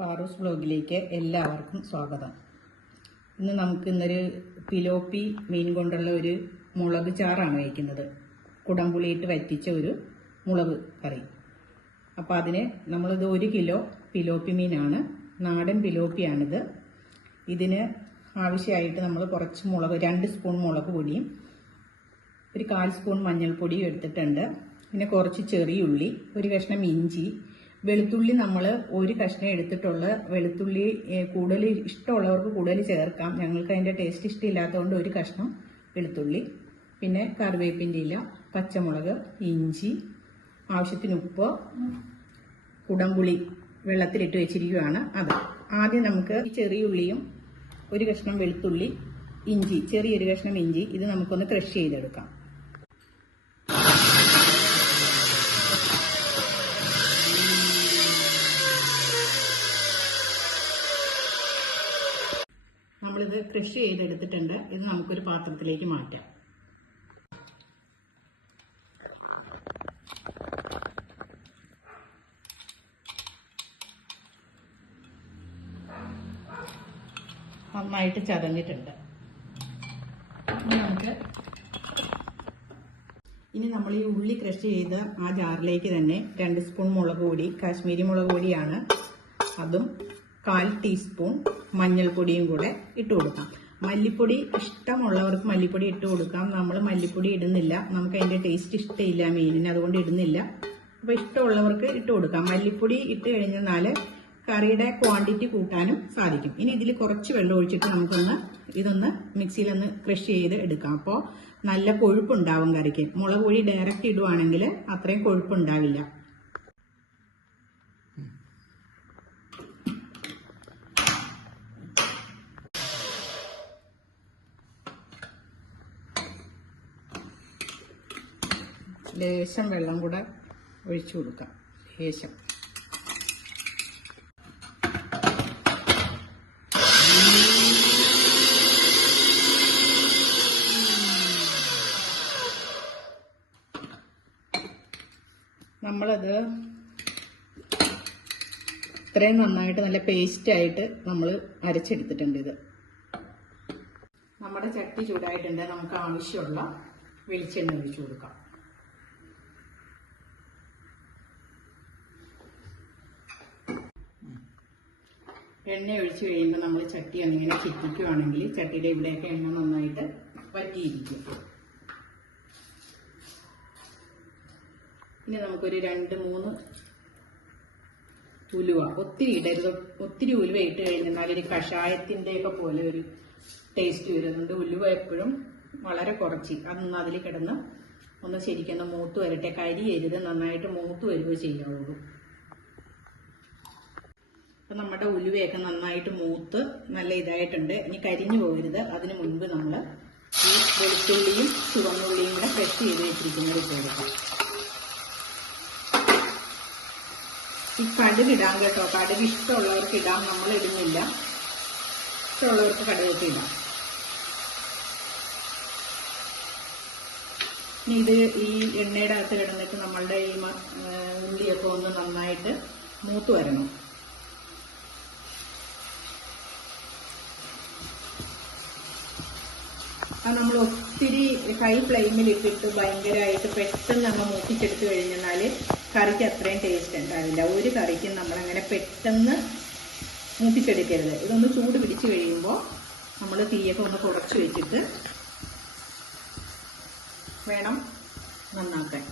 പാറൂസ് വ്ലോഗിലേക്ക് എല്ലാവർക്കും സ്വാഗതം. ഇന്നൊരു പിലോപ്പി മീൻ കൊണ്ടുള്ള ഒരു മുളക് ചാറാണ് വയ്ക്കുന്നത്. കുടംപുളിയിട്ട് വറ്റിച്ച ഒരു മുളക് കറി. അപ്പോൾ അതിന് നമ്മളിത് 1 കിലോ പിലോപ്പി മീനാണ്, നാടൻ പിലോപ്പിയാണിത്. ഇതിന് ആവശ്യമായിട്ട് നമ്മൾ കുറച്ച് മുളക്, 2 സ്പൂൺ മുളക് പൊടിയും 1/4 സ്പൂൺ മഞ്ഞൾപ്പൊടിയും എടുത്തിട്ടുണ്ട്. പിന്നെ കുറച്ച് ചെറിയുള്ളി, 1 കഷ്ണം ഇഞ്ചി, വെളുത്തുള്ളി നമ്മൾ 1 കഷ്ണം എടുത്തിട്ടുള്ള. വെളുത്തുള്ളി കൂടുതൽ ഇഷ്ടമുള്ളവർക്ക് കൂടുതൽ ചേർക്കാം. ഞങ്ങൾക്ക് അതിൻ്റെ ടേസ്റ്റ് ഇഷ്ടമില്ലാത്തതുകൊണ്ട് 1 കഷ്ണം വെളുത്തുള്ളി. പിന്നെ കറിവേപ്പിൻ്റെ ഇല, പച്ചമുളക്, ഇഞ്ചി, ആവശ്യത്തിന് ഉപ്പ്, കുടംപുളി വെള്ളത്തിലിട്ട് വെച്ചിരിക്കുകയാണ് അത്. ആദ്യം നമുക്ക് ഈ ചെറിയുള്ളിയും 1 കഷ്ണം വെളുത്തുള്ളി, ഇഞ്ചി, ചെറിയൊരു കഷ്ണം ഇഞ്ചി, ഇത് നമുക്കൊന്ന് ക്രഷ് ചെയ്തെടുക്കാം. നമ്മളിത് ക്രഷ് ചെയ്തെടുത്തിട്ടുണ്ട്. ഇത് നമുക്കൊരു പാത്രത്തിലേക്ക് മാറ്റാം. നന്നായിട്ട് ചതഞ്ഞിട്ടുണ്ട്. ഇനി നമ്മൾ ഈ ഉള്ളി ക്രഷ് ചെയ്ത് ആ ജാറിലേക്ക് തന്നെ 2 സ്പൂൺ മുളക് പൊടി, കാശ്മീരി മുളക് പൊടിയാണ്, അതും 1/4 ടീസ്പൂൺ മഞ്ഞൾപ്പൊടിയും കൂടെ ഇട്ട് കൊടുക്കാം. മല്ലിപ്പൊടി ഇഷ്ടമുള്ളവർക്ക് മല്ലിപ്പൊടി ഇട്ട് കൊടുക്കാം. നമ്മൾ മല്ലിപ്പൊടി ഇടുന്നില്ല, നമുക്ക് അതിൻ്റെ ടേസ്റ്റ് ഇഷ്ടമില്ല മീനിന്, അതുകൊണ്ട് ഇടുന്നില്ല. അപ്പോൾ ഇഷ്ടമുള്ളവർക്ക് ഇട്ട് കൊടുക്കാം. മല്ലിപ്പൊടി ഇട്ട് കഴിഞ്ഞാൽ കറിയുടെ ക്വാണ്ടിറ്റി കൂട്ടാനും സാധിക്കും. ഇനി ഇതിൽ കുറച്ച് വെള്ളം ഒഴിച്ചിട്ട് നമുക്കൊന്ന് ഇതൊന്ന് മിക്സിയിലൊന്ന് ക്രഷ് ചെയ്ത് എടുക്കാം. അപ്പോൾ നല്ല കൊഴുപ്പുണ്ടാവും കറിക്ക്. മുളക് പൊടി ഡയറക്റ്റ് ഇടുവാണെങ്കിൽ അത്രയും കൊഴുപ്പുണ്ടാവില്ല. ലേശം വെള്ളം കൂടെ ഒഴിച്ചു കൊടുക്കാം. ലേശം. നമ്മളത് ഇത്രയും നന്നായിട്ട് നല്ല പേസ്റ്റായിട്ട് നമ്മൾ അരച്ചെടുത്തിട്ടുണ്ട്. ഇത് നമ്മുടെ ചട്ടി ചൂടായിട്ടുണ്ട്. നമുക്ക് ആവശ്യമുള്ള വെളിച്ചെണ്ണ ഒഴിച്ചു കൊടുക്കാം. എണ്ണ ഒഴിച്ചു കഴിയുമ്പോൾ നമ്മൾ ചട്ടി ഒന്നിങ്ങനെ ചുറ്റിക്കുകയാണെങ്കിൽ ചട്ടിയുടെ ഇവിടെയൊക്കെ എണ്ണ നന്നായിട്ട് വറ്റിയിരിക്കും. ഇനി നമുക്കൊരു 2-3 ഉലുവ, ഒത്തിരി ഇടരുത്. ഒത്തിരി ഉലുവ ഇട്ട് കഴിഞ്ഞാൽ ഒരു കഷായത്തിൻ്റെയൊക്കെ പോലെ ഒരു ടേസ്റ്റ് വരുന്നുണ്ട്. ഉലുവ എപ്പോഴും വളരെ കുറച്ച് അതൊന്ന് അതിൽ കിടന്ന് ഒന്ന് ശരിക്കൊന്ന് മൂത്ത് വരട്ടെ. കരിയരുത്, നന്നായിട്ട് മൂത്ത് വരികയോ ചെയ്യാവുള്ളൂ. അപ്പം നമ്മുടെ ഉലുവയൊക്കെ നന്നായിട്ട് മൂത്ത് നല്ല ഇതായിട്ടുണ്ട്. ഇനി കരിഞ്ഞു പോകരുത്. അതിന് മുൻപ് നമ്മൾ ഈ വെളുത്തുള്ളിയും ചുവന്നുള്ളിയും കൂടെ ക്രഷ് ചെയ്ത് വെച്ചിരിക്കുന്നത് ഇട്ട് കൊടുക്കാം. ഈ കടുക് ഇടാം കേട്ടോ. കടുക് ഇഷ്ടമുള്ളവർക്ക് ഇടാം, നമ്മൾ ഇടുന്നില്ല. ഇഷ്ടമുള്ളവർക്ക് കടുകൊക്കെ ഇടാം. ഇനി ഇത് ഈ എണ്ണയുടെ അകത്ത് കിടന്നിട്ട് നമ്മളുടെ ഈ ഉള്ളിയൊക്കെ ഒന്ന് നന്നായിട്ട് മൂത്ത് വരണം. അത് നമ്മൾ ഒത്തിരി ഹൈ ഫ്ലെയിമിൽ ഇട്ടിട്ട് ഭയങ്കരമായിട്ട് പെട്ടെന്ന് നമ്മൾ മൂപ്പിച്ചെടുത്ത് കഴിഞ്ഞാൽ കറിക്ക് അത്രയും ടേസ്റ്റ് ഉണ്ടാവില്ല. ഒരു കറിക്കും നമ്മളങ്ങനെ പെട്ടെന്ന് മൂപ്പിച്ചെടുക്കരുത്. ഇതൊന്ന് ചൂട് പിടിച്ച് കഴിയുമ്പോൾ നമ്മൾ തീയൊക്കെ ഒന്ന് കുറച്ച് വെച്ചിട്ട് വേണം നന്നാക്കാൻ.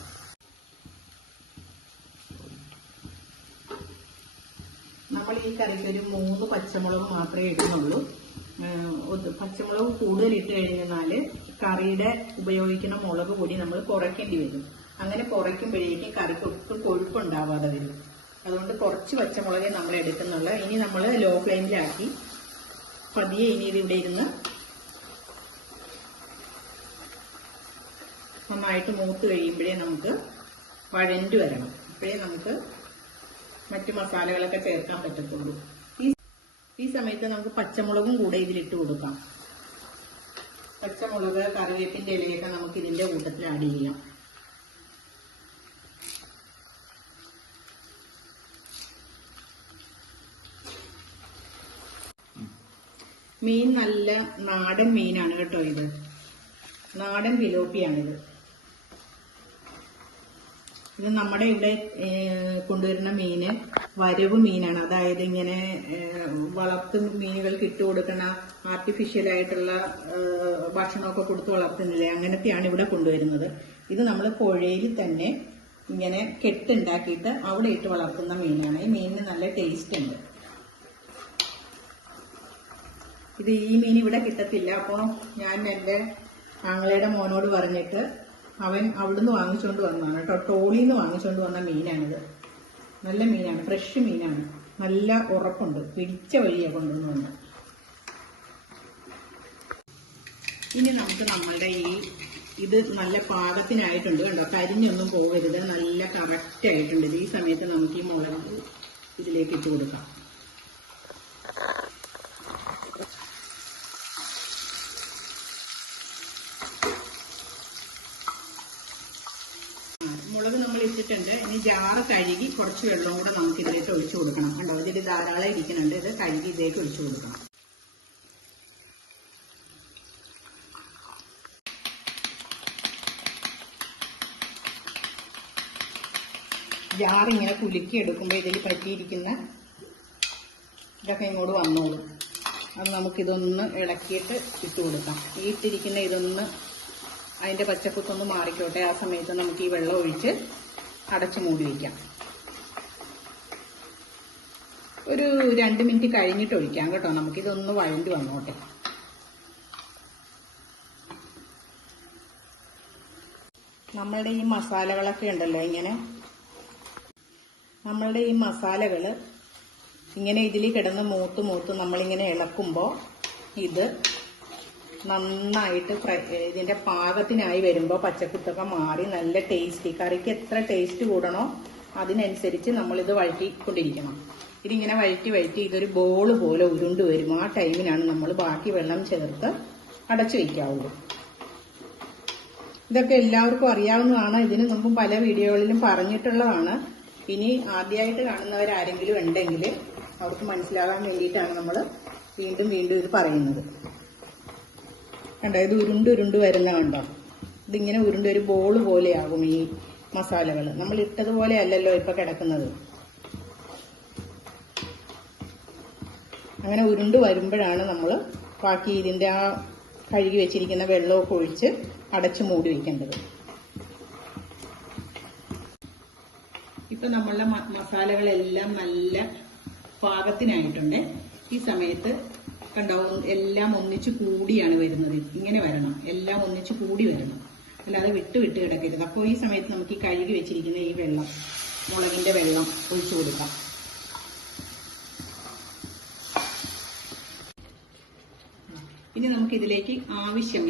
നമ്മൾ ഈ കറിക്ക് ഒരു 3 പച്ചമുളക് മാത്രമേ ഇടുന്നുള്ളൂ. പച്ചമുളക് കൂടുതൽ ഇട്ട് കഴിഞ്ഞാൽ കറിയുടെ ഉപയോഗിക്കുന്ന മുളക് പൊടി നമ്മൾ കുറയ്ക്കേണ്ടി വരും. അങ്ങനെ കുറയ്ക്കുമ്പോഴേക്കും കറിക്ക് ഒട്ടും കൊഴുപ്പുണ്ടാവാതെ വരും. അതുകൊണ്ട് കുറച്ച് പച്ചമുളകേ നമ്മൾ എടുക്കുന്നുള്ളൂ. ഇനി നമ്മൾ ലോ ഫ്ലെയിമിലാക്കി പതിയെ ഇനി ഇതിവിടെ ഇരുന്ന് നന്നായിട്ട് മൂത്ത് കഴിയുമ്പോഴേ നമുക്ക് വഴണ്ടു വരണം. അപ്പോഴേ നമുക്ക് മറ്റു മസാലകളൊക്കെ ചേർക്കാൻ പറ്റത്തുള്ളൂ. ഈ സമയത്ത് നമുക്ക് പച്ചമുളകും കൂടെ ഇതിലിട്ട് കൊടുക്കാം. പച്ചമുളക്, കറിവേപ്പിൻ്റെ ഇലയൊക്കെ നമുക്ക് ഇതിൻ്റെ കൂട്ടത്തിൽ ആഡ് ചെയ്യാം. മീൻ നല്ല നാടൻ മീനാണ് കേട്ടോ. ഇത് നാടൻ പിലോപ്പിയാണിത്. ഇത് നമ്മുടെ ഇവിടെ കൊണ്ടുവരുന്ന മീന് വരവ് മീനാണ്. അതായത് ഇങ്ങനെ വളർത്തു മീനുകൾക്ക് ഇട്ട് കൊടുക്കുന്ന ആർട്ടിഫിഷ്യലായിട്ടുള്ള ഭക്ഷണമൊക്കെ കൊടുത്ത് വളർത്തുന്നില്ലേ, അങ്ങനത്തെയാണ് ഇവിടെ കൊണ്ടുവരുന്നത്. ഇത് നമ്മൾ പുഴയിൽ തന്നെ ഇങ്ങനെ കെട്ടുണ്ടാക്കിയിട്ട് അവിടെ ഇട്ട് വളർത്തുന്ന മീനാണ്. ഈ മീനിന് നല്ല ടേസ്റ്റ് ഉണ്ട്. ഇത് ഈ മീൻ ഇവിടെ കിട്ടത്തില്ല. അപ്പോൾ ഞാൻ എൻ്റെ ആങ്ങളയുടെ മോനോട് പറഞ്ഞിട്ട് അവൻ അവിടുന്ന് വാങ്ങിച്ചുകൊണ്ട് വന്നതാണ് കേട്ടോ. ടോളിയിൽ നിന്ന് വാങ്ങിച്ചുകൊണ്ട് വന്ന മീനാണിത്. നല്ല മീനാണ്, ഫ്രഷ് മീനാണ്, നല്ല ഉറപ്പുണ്ട്. പിടിച്ച വഴിയാണ് കൊണ്ടുവന്ന് വന്നത്. ഇനി നമുക്ക് നമ്മളുടെ ഇത് നല്ല പാകത്തിനായിട്ടുണ്ട് കണ്ടോ. കരിഞ്ഞൊന്നും പോകരുത്, നല്ല കറക്റ്റ് ആയിട്ടുണ്ട്. ഈ സമയത്ത് നമുക്ക് ഈ മുളക് ഇതിലേക്ക് ഇട്ട് കൊടുക്കാം. മുളക് നമ്മൾ ഇട്ടിട്ടുണ്ട്. ഇനി ജാറ് കഴുകി കുറച്ച് വെള്ളവും കൂടെ നമുക്ക് ഇതിലേക്ക് ഒഴിച്ചു കൊടുക്കണം. കണ്ടോ, ഇതിൽ ധാരാളം ഇരിക്കുന്നുണ്ട്. ഇത് കഴുകി ഇതിലേക്ക് ഒഴിച്ചു കൊടുക്കണം. ജാറിങ്ങനെ കുലുക്കി എടുക്കുമ്പോൾ ഇതിൽ പറ്റിയിരിക്കുന്ന ഇതൊക്കെ ഇങ്ങോട്ട് വന്നോളും. അത് നമുക്കിതൊന്ന് ഇളക്കിയിട്ട് ഇട്ട് കൊടുക്കാം. ഈ ഇട്ടിരിക്കുന്ന ഇതൊന്ന് അതിൻ്റെ പച്ചപ്പൊക്കൊന്ന് മാറിക്കോട്ടെ. ആ സമയത്ത് നമുക്ക് ഈ വെള്ളം ഒഴിച്ച് അടച്ച് മൂടി വയ്ക്കാം. ഒരു 2 മിനിറ്റ് കഴിഞ്ഞിട്ട് ഒഴിക്കാം കേട്ടോ. നമുക്കിതൊന്ന് വഴണ്ടി വന്നോട്ടെ. നമ്മളുടെ ഈ മസാലകളൊക്കെ ഉണ്ടല്ലോ, നമ്മളുടെ ഈ മസാലകൾ ഇങ്ങനെ ഇതിൽ കിടന്ന് മൂത്ത് നമ്മളിങ്ങനെ ഇളക്കുമ്പോൾ ഇത് നന്നായിട്ട് ഇതിൻ്റെ പാകത്തിനായി വരുമ്പോൾ പച്ചക്കുത്തൊക്കെ മാറി നല്ല ടേസ്റ്റി. കറിക്ക് എത്ര ടേസ്റ്റ് കൂടണോ അതിനനുസരിച്ച് നമ്മളിത് വഴറ്റിക്കൊണ്ടിരിക്കണം. ഇതിങ്ങനെ വഴറ്റി ഇതൊരു ബോള് പോലെ ഉരുണ്ട് വരും. ആ ടൈമിനാണ് നമ്മൾ ബാക്കി വെള്ളം ചേർത്ത് അടച്ചു വയ്ക്കാവുള്ളൂ. ഇതൊക്കെ എല്ലാവർക്കും അറിയാവുന്നതാണ്. ഇതിന് മുമ്പും പല വീഡിയോകളിലും പറഞ്ഞിട്ടുള്ളതാണ്. ഇനി ആദ്യമായിട്ട് കാണുന്നവരാരെങ്കിലും ഉണ്ടെങ്കിൽ അവർക്ക് മനസ്സിലാകാൻ വേണ്ടിയിട്ടാണ് നമ്മൾ വീണ്ടും ഇത് പറയുന്നത്. കണ്ടോ, ഇത് ഉരുണ്ട് വരുന്ന കണ്ടോ. ഇതിങ്ങനെ ഉരുണ്ട് ഒരു ബോള് പോലെയാകും ഈ മസാലകൾ. നമ്മൾ ഇട്ടതുപോലെ അല്ലല്ലോ ഇപ്പൊ കിടക്കുന്നത്. അങ്ങനെ ഉരുണ്ട് വരുമ്പോഴാണ് നമ്മൾ ബാക്കി ഇതിൻ്റെ ആ കഴുകി വെച്ചിരിക്കുന്ന വെള്ളമൊക്കെ ഒഴിച്ച് അടച്ച് മൂടി വയ്ക്കേണ്ടത്. ഇപ്പൊ നമ്മളുടെ മസാലകളെല്ലാം നല്ല പാകത്തിനായിട്ടുണ്ട്. ഈ സമയത്ത് കണ്ടോ, എല്ലാം ഒന്നിച്ച് കൂടിയാണ് വരുന്നത്. ഇങ്ങനെ വരണം, എല്ലാം ഒന്നിച്ച് കൂടി വരണം, അല്ലാതെ വിട്ട് കിടക്കരുത്. അപ്പോൾ ഈ സമയത്ത് നമുക്ക് ഈ കഴുകി വെച്ചിരിക്കുന്ന ഈ വെള്ളം, മുളകിന്റെ വെള്ളം ഒഴിച്ചു കൊടുക്കാം. ഇനി നമുക്കിതിലേക്ക്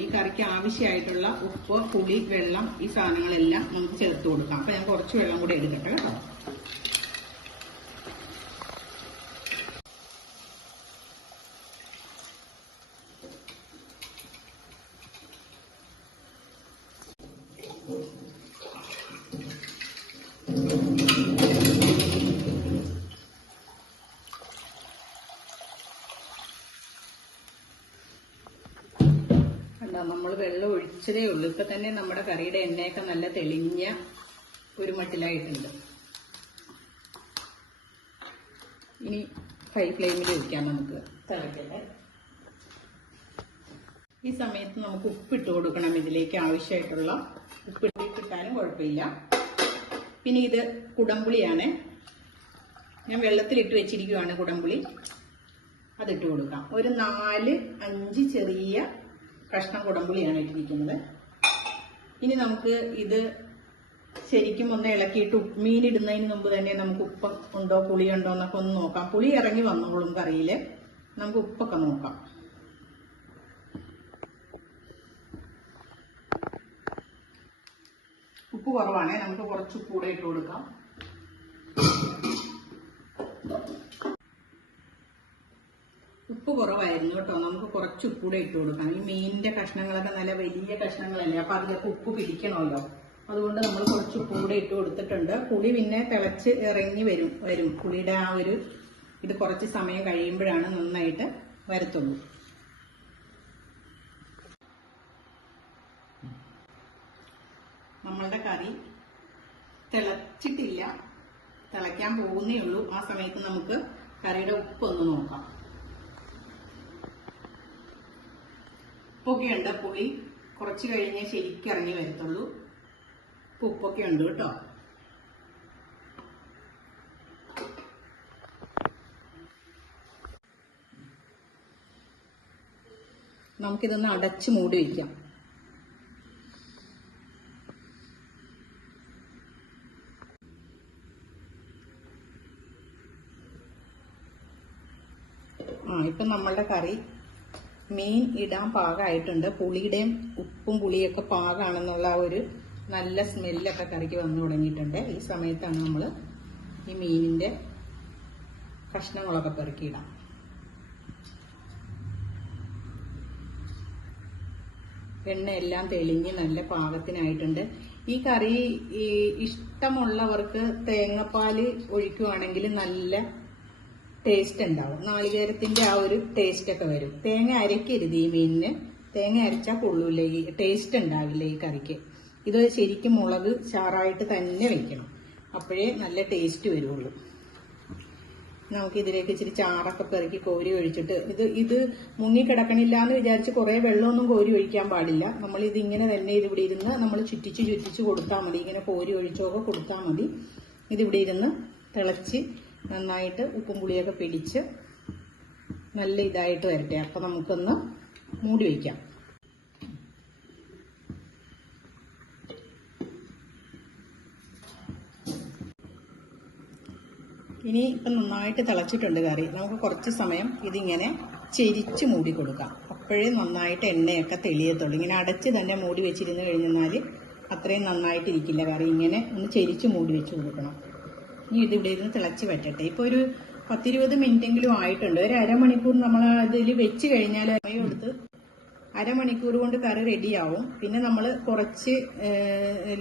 ഈ കറിക്ക് ആവശ്യമായിട്ടുള്ള ഉപ്പ്, പുളി, വെള്ളം, ഈ സാധനങ്ങളെല്ലാം നമുക്ക് ചേർത്ത് കൊടുക്കാം. അപ്പൊ ഞാൻ കുറച്ച് വെള്ളം കൂടെ എടുക്കട്ടെ കേട്ടോ. നമ്മൾ വെള്ളം ഒഴിച്ചതേ ഉള്ളൂ. ഇപ്പൊ തന്നെ നമ്മുടെ കറിയുടെ എണ്ണയൊക്കെ നല്ല തെളിഞ്ഞ ഒരു മട്ടിലായിട്ടുണ്ട്. ഇനി ഹൈ ഫ്ലെയിമിൽ വെക്കാം, നമുക്ക് തിളക്കട്ടെ. ഈ സമയത്ത് നമുക്ക് ഉപ്പിട്ട് കൊടുക്കണം. ഇതിലേക്ക് ആവശ്യമായിട്ടുള്ള ഉപ്പിട്ടാലും കുഴപ്പമില്ല. പിന്നെ ഇത് കുടംപുളിയാണ്, ഞാൻ വെള്ളത്തിലിട്ട് വെച്ചിരിക്കുവാണ് കുടംപുളി. അതിട്ട് കൊടുക്കാം. ഒരു 4-5 ചെറിയ കഷ്ണം കുടംപുളിയാണ് ഇട്ടിരിക്കുന്നത്. ഇനി നമുക്ക് ഇത് ശരിക്കും ഒന്ന് ഇളക്കിയിട്ട് മീനിടുന്നതിന് മുമ്പ് തന്നെ നമുക്ക് ഉപ്പ് ഉണ്ടോ പുളിയുണ്ടോ എന്നൊക്കെ ഒന്ന് നോക്കാം. പുളി ഇറങ്ങി വന്നോളും കറിയിൽ. നമുക്ക് ഉപ്പൊക്കെ നോക്കാം. ഉപ്പ് കുറവാണേ, നമുക്ക് കുറച്ച് ഉപ്പ് കൂടെ ഇട്ട് കൊടുക്കാം. ഉപ്പ് കുറവായിരുന്നു കേട്ടോ, നമുക്ക് കുറച്ച് ഉപ്പ് കൂടെ ഇട്ട് കൊടുക്കാം. ഈ മീനിന്റെ കഷ്ണങ്ങളൊക്കെ നല്ല വലിയ കഷ്ണങ്ങളല്ലേ, അപ്പൊ അതിലൊക്കെ ഉപ്പ് പിടിക്കണമല്ലോ. അതുകൊണ്ട് നമ്മൾ കുറച്ച് ഉപ്പ് കൂടെ ഇട്ട് കൊടുത്തിട്ടുണ്ട്. പുളി പിന്നെ തിളച്ച് ഇറങ്ങി വരും. പുളിയുടെ ആ ഒരു ഇത് കുറച്ച് സമയം കഴിയുമ്പോഴാണ് നന്നായിട്ട് വരത്തുള്ളൂ. തിളയ്ക്കാൻ പോകുന്നേ ഉള്ളൂ. ആ സമയത്ത് നമുക്ക് കറിയുടെ ഉപ്പ് ഒന്ന് നോക്കാം. ഉപ്പൊക്കെ ഉണ്ട്. പുളി കുറച്ച് കഴിഞ്ഞേ ശരിക്കും ഇറങ്ങി വരത്തുള്ളൂ. ഉപ്പൊക്കെ ഉണ്ട് കേട്ടോ. നമുക്കിതൊന്ന് അടച്ച് മൂടി വയ്ക്കാം. ഇപ്പം നമ്മളുടെ കറി മീൻ ഇടാൻ പാകമായിട്ടുണ്ട്. പുളിയുടെയും ഉപ്പും പുളിയൊക്കെ പാകമാണെന്നുള്ള ഒരു നല്ല സ്മെല്ലൊക്കെ കറിക്ക് വന്നു തുടങ്ങിയിട്ടുണ്ട്. ഈ സമയത്താണ് നമ്മൾ ഈ മീനിൻ്റെ കഷ്ണങ്ങളൊക്കെ പെറുക്കിയിടാം. എണ്ണയെല്ലാം തെളിഞ്ഞ് നല്ല പാകത്തിനായിട്ടുണ്ട്. ഈ കറി ഇഷ്ടമുള്ളവർക്ക് തേങ്ങാപ്പാൽ ഒഴിക്കുവാണെങ്കിൽ നല്ല ടേസ്റ്റ് ഉണ്ടാവും. നാളികേരത്തിന്റെ ആ ഒരു ടേസ്റ്റ് ഒക്കെ വരും. തേങ്ങ അരയ്ക്കരുത് ഈ മീനിന്. തേങ്ങ അരച്ചാൽ കൊള്ളൂല, ഈ ടേസ്റ്റ് ഉണ്ടാവില്ല ഈ കറിക്ക്. ഇത് ശരിക്കും മുളക് ചാറായിട്ട് തന്നെ വെക്കണം, അപ്പോഴേ നല്ല ടേസ്റ്റ് വരുള്ളൂ. നമുക്ക് ഇതിലേക്ക് ഇച്ചിരി ചാറൊക്കെ പെറുക്കി കോരി ഒഴിച്ചിട്ട് ഇത് മുങ്ങിക്കിടക്കണില്ല എന്ന് വിചാരിച്ച് കുറേ വെള്ളമൊന്നും കോരി ഒഴിക്കാൻ പാടില്ല. നമ്മൾ ഇതിങ്ങനെ തന്നെ ഇതിവിടെ ഇരുന്ന് നമ്മൾ ചുറ്റിച്ച് കൊടുത്താൽ മതി. ഇങ്ങനെ കോരി ഒഴിച്ചൊക്കെ കൊടുത്താൽ മതി. ഇതിവിടെ ഇരുന്ന് തിളച്ച് നന്നായിട്ട് ഉപ്പും പുളിയൊക്കെ പിടിച്ച് നല്ല ഇതായിട്ട് വരട്ടെ. അപ്പം നമുക്കൊന്ന് മൂടി വയ്ക്കാം. ഇനി ഇപ്പം നന്നായിട്ട് തിളച്ചിട്ടുണ്ട് കറി. നമുക്ക് കുറച്ച് സമയം ഇതിങ്ങനെ ചെരിച്ച് മൂടി കൊടുക്കാം. അപ്പോഴേ നന്നായിട്ട് എണ്ണയൊക്കെ തെളിയത്തുള്ളൂ. ഇങ്ങനെ അടച്ച് തന്നെ മൂടി വെച്ചിരുന്ന് കഴിഞ്ഞാൽ അത്രയും നന്നായിട്ടിരിക്കില്ല കറി. ഇങ്ങനെ ഒന്ന് ചെരിച്ച് മൂടി വെച്ച് കൊടുക്കണം. ഇനി ഇതിവിടെ ഇരുന്ന് തിളച്ച് പറ്റട്ടെ. ഇപ്പോൾ ഒരു 10-20 മിനിറ്റെങ്കിലും ആയിട്ടുണ്ട്. ഒരു അരമണിക്കൂർ നമ്മൾ അതിൽ വെച്ച് കഴിഞ്ഞാൽ എടുത്ത് അരമണിക്കൂർ കൊണ്ട് കറി റെഡിയാവും. പിന്നെ നമ്മൾ കുറച്ച്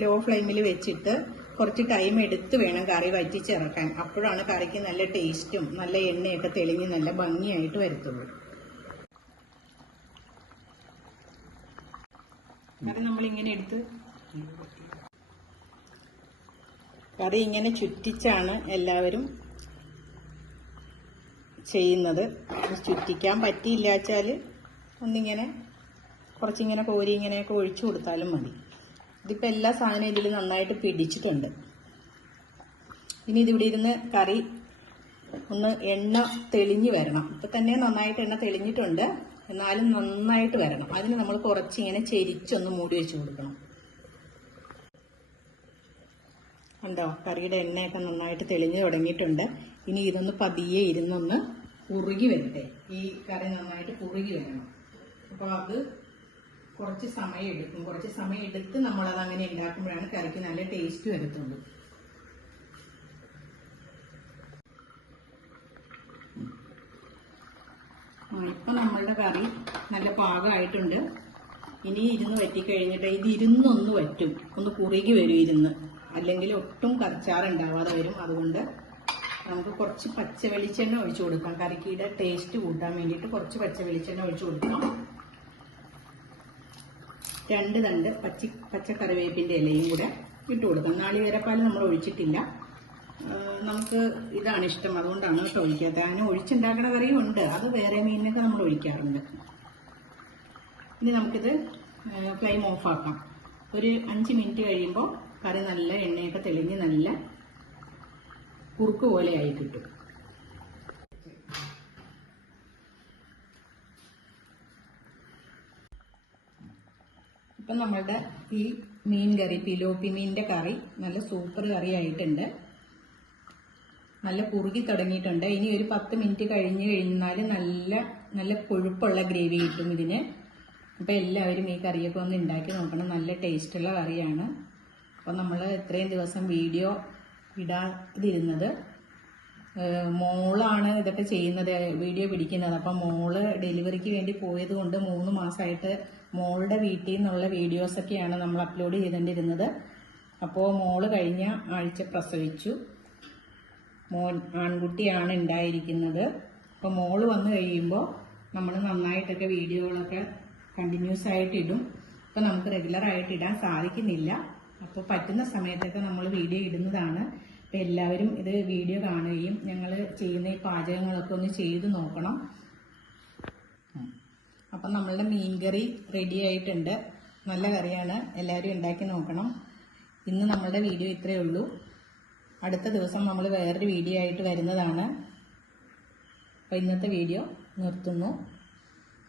ലോ ഫ്ലെയിമിൽ വെച്ചിട്ട് കുറച്ച് ടൈം എടുത്ത് വേണം കറി വറ്റിച്ചിറക്കാൻ. അപ്പോഴാണ് കറിക്ക് നല്ല ടേസ്റ്റും നല്ല എണ്ണയൊക്കെ തെളിഞ്ഞ് നല്ല ഭംഗിയായിട്ട് വരത്തുള്ളൂ. കറി നമ്മളിങ്ങനെ എടുത്ത് കറി ഇങ്ങനെ ചുറ്റിച്ചാണ് എല്ലാവരും ചെയ്യുന്നത്. ചുറ്റിക്കാൻ പറ്റിയില്ല വെച്ചാൽ ഒന്നിങ്ങനെ കുറച്ചിങ്ങനെ കോരി ഇങ്ങനെയൊക്കെ ഒഴിച്ചു കൊടുത്താലും മതി. ഇതിപ്പോൾ എല്ലാ സാധനവും ഇതിൽ നന്നായിട്ട് പിടിച്ചിട്ടുണ്ട്. ഇനി ഇതിവിടെ ഇരുന്ന് കറി ഒന്ന് എണ്ണ തെളിഞ്ഞ് വരണം. ഇപ്പം തന്നെ നന്നായിട്ട് എണ്ണ തെളിഞ്ഞിട്ടുണ്ട്, എന്നാലും നന്നായിട്ട് വരണം. അതിന് നമ്മൾ കുറച്ചിങ്ങനെ ചെരിച്ചൊന്ന് മൂടി വെച്ച് കൊടുക്കണം. കണ്ടോ, കറിയുടെ എണ്ണയൊക്കെ നന്നായിട്ട് തെളിഞ്ഞ് തുടങ്ങിയിട്ടുണ്ട്. ഇനി ഇതൊന്ന് പതിയെ ഇരുന്നൊന്ന് കുറുകി വരട്ടെ. ഈ കറി നന്നായിട്ട് കുറുകി വരണം. അപ്പോൾ അത് കുറച്ച് സമയം എടുക്കും. കുറച്ച് സമയം എടുത്ത് നമ്മളത് അങ്ങനെ ഉണ്ടാക്കുമ്പോഴാണ് കറിക്ക് നല്ല ടേസ്റ്റ് വരത്തുള്ളൂ. ഇപ്പം നമ്മളുടെ കറി നല്ല പാകമായിട്ടുണ്ട്. ഇനി ഇരുന്ന് വറ്റിക്കഴിഞ്ഞിട്ട് ഇത് ഇരുന്നൊന്ന് വറ്റും, ഒന്ന് കുറുകി വരും ഇരുന്ന്. അല്ലെങ്കിൽ ഒട്ടും കറിച്ചാറുണ്ടാവാതെ വരും. അതുകൊണ്ട് നമുക്ക് കുറച്ച് പച്ച വെളിച്ചെണ്ണ ഒഴിച്ചു കൊടുക്കാം. കറിക്കിയുടെ ടേസ്റ്റ് കൂട്ടാൻ വേണ്ടിയിട്ട് കുറച്ച് പച്ച വെളിച്ചെണ്ണ ഒഴിച്ചു കൊടുക്കാം. 2 തണ്ട് പച്ച കറിവേപ്പിൻ്റെ ഇലയും കൂടെ ഇട്ട് കൊടുക്കാം. നാളികേരപ്പാൽ നമ്മൾ ഒഴിച്ചിട്ടില്ല. നമുക്ക് ഇതാണ് ഇഷ്ടം, അതുകൊണ്ടാണ് കേട്ടോ ഒഴിക്കാത്തത്. അങ്ങനെ ഒഴിച്ചുണ്ടാക്കുന്ന കറിയും ഉണ്ട്, അത് വേറെ മീനിനൊക്കെ നമ്മൾ ഒഴിക്കാറുണ്ട്. ഇനി നമുക്കിത് ഫ്ലെയിം ഓഫാക്കാം. ഒരു 5 മിനിറ്റ് കഴിയുമ്പോൾ കറി നല്ല എണ്ണയൊക്കെ തെളിഞ്ഞ് നല്ല കുറുക്ക് പോലെ ആയി കിട്ടും. ഇപ്പം നമ്മളുടെ ഈ മീൻ കറി, പിലോപ്പി മീനിൻ്റെ കറി നല്ല സൂപ്പർ കറി ആയിട്ടുണ്ട്. നല്ല കുറുകി തുടങ്ങിയിട്ടുണ്ട്. ഇനി ഒരു 10 മിനിറ്റ് കഴിഞ്ഞ് കഴിഞ്ഞാൽ നല്ല കൊഴുപ്പുള്ള ഗ്രേവി കിട്ടും ഇതിന്. അപ്പോൾ എല്ലാവരും ഈ കറിയൊക്കെ ഒന്ന് ഉണ്ടാക്കി നോക്കണം. നല്ല ടേസ്റ്റുള്ള കറിയാണ്. അപ്പോൾ നമ്മൾ ഇത്രയും ദിവസം വീഡിയോ ഇടാതിരുന്നത്, മോളാണ് ഇതൊക്കെ ചെയ്യുന്നത്, വീഡിയോ പിടിക്കുന്നത്. അപ്പം മോള് ഡെലിവറിക്ക് വേണ്ടി പോയത് കൊണ്ട് 3 മാസമായിട്ട് മോളുടെ വീട്ടിൽ നിന്നുള്ള വീഡിയോസൊക്കെയാണ് നമ്മൾ അപ്ലോഡ് ചെയ്തുകൊണ്ടിരുന്നത്. അപ്പോൾ മോള് കഴിഞ്ഞ ആഴ്ച പ്രസവിച്ചു. ആൺകുട്ടിയാണ് ഉണ്ടായിരിക്കുന്നത്. അപ്പോൾ മോള് വന്നു കഴിയുമ്പോൾ നമ്മൾ നന്നായിട്ടൊക്കെ വീഡിയോകളൊക്കെ കണ്ടിന്യൂസ് ആയിട്ട് ഇടും. അപ്പോൾ നമുക്ക് റെഗുലറായിട്ട് ഇടാൻ സാധിക്കുന്നില്ല. അപ്പോൾ പറ്റുന്ന സമയത്തൊക്കെ നമ്മൾ വീഡിയോ ഇടുന്നതാണ്. അപ്പം എല്ലാവരും ഇത് വീഡിയോ കാണുകയും ഞങ്ങൾ ചെയ്യുന്ന ഈ പാചകങ്ങളൊക്കെ ഒന്ന് ചെയ്ത് നോക്കണം. അപ്പം നമ്മളുടെ മീൻകറി റെഡി ആയിട്ടുണ്ട്. നല്ല കറിയാണ്, എല്ലാവരും ഉണ്ടാക്കി നോക്കണം. ഇന്ന് നമ്മളുടെ വീഡിയോ ഇത്രയേ ഉള്ളൂ. അടുത്ത ദിവസം നമ്മൾ വേറൊരു വീഡിയോ ആയിട്ട് വരുന്നതാണ്. അപ്പോൾ ഇന്നത്തെ വീഡിയോ നിർത്തുന്നു.